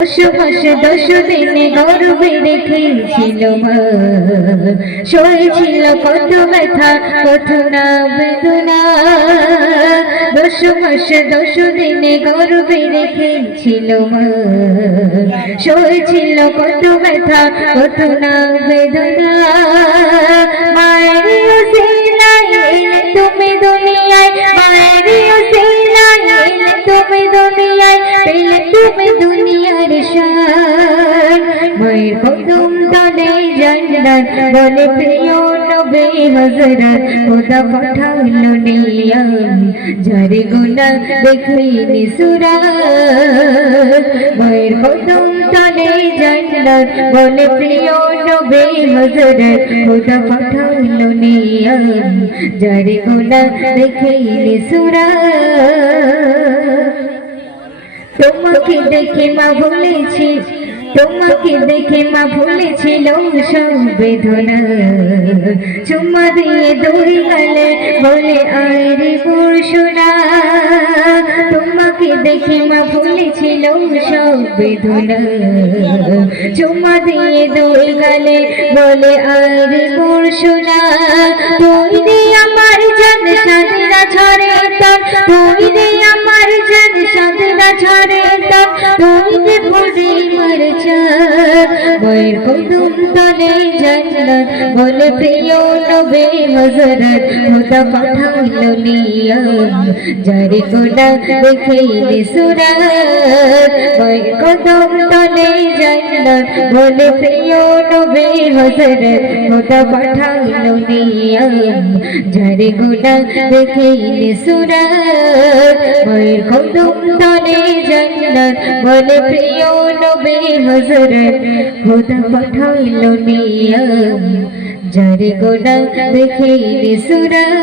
দশ দিনে গর্ভে রেখেছিল মা, সয়েছিল কত ব্যথা কত না বেদনা। 10 দিনে গর্ভে রেখেছিল মা, সয়েছিল কত ব্যথা কত না বেদনা। মায়ের উসিলায় এলে তুমি দুনিয়ায়, মায়ের উসিলায় এলে তুমি দুনিয়ায়, পেলে তুমি দুনিয়ার শান। মায়ের কদম তলে জান্নাত, বলে প্রিয় নবী হযরত খোদা পাঠালো নিয়াম, যার গুনাহ দেখিনি সুরাত। মায়ের কদম তলে জান্নাত, বলে প্রিয় নবী হযরত খোদা পাঠালো নিয়াম, যার গুনাহ দেখিনি সুরাত। তোমাকে দেখে মা ভুলেছি, তোমাকে দেখে মা ভুলেছিল সব বেদনা। চুম্মা দিয়ে দুই গালে বলে আরে মোর সোনা, তোমাকে দেখে মা ভুলেছিল সব বেদনা। চুম্মা দিয়ে দুই গালে বলে আরে মোর সোনা। তুই রে আমার জান সাধনা ছড়ে তার, তুই রে আমার জান সাধনা ছড়ে তার, তুই রে ভরে মার চাঁদ। মায়ের কদম তলে জান্নাত, বলে প্রিয় নবী হযরত খোদা পাঠালো নিয়াম, যার গুনাহ দেখিনি সুরাত। মায়ের কদম তলে জান্নাত, বলে প্রিয় নবী হযরত খোদা পাঠালো নিয়াম, যার গুনাহ দেখিনি সুরাত। মায়ের কদম তলে জান্নাত, বলে প্রিয় নবী হযরত খোদা পাঠালো নিয়াম, যার গুনাহ দেখিনি সুরাত।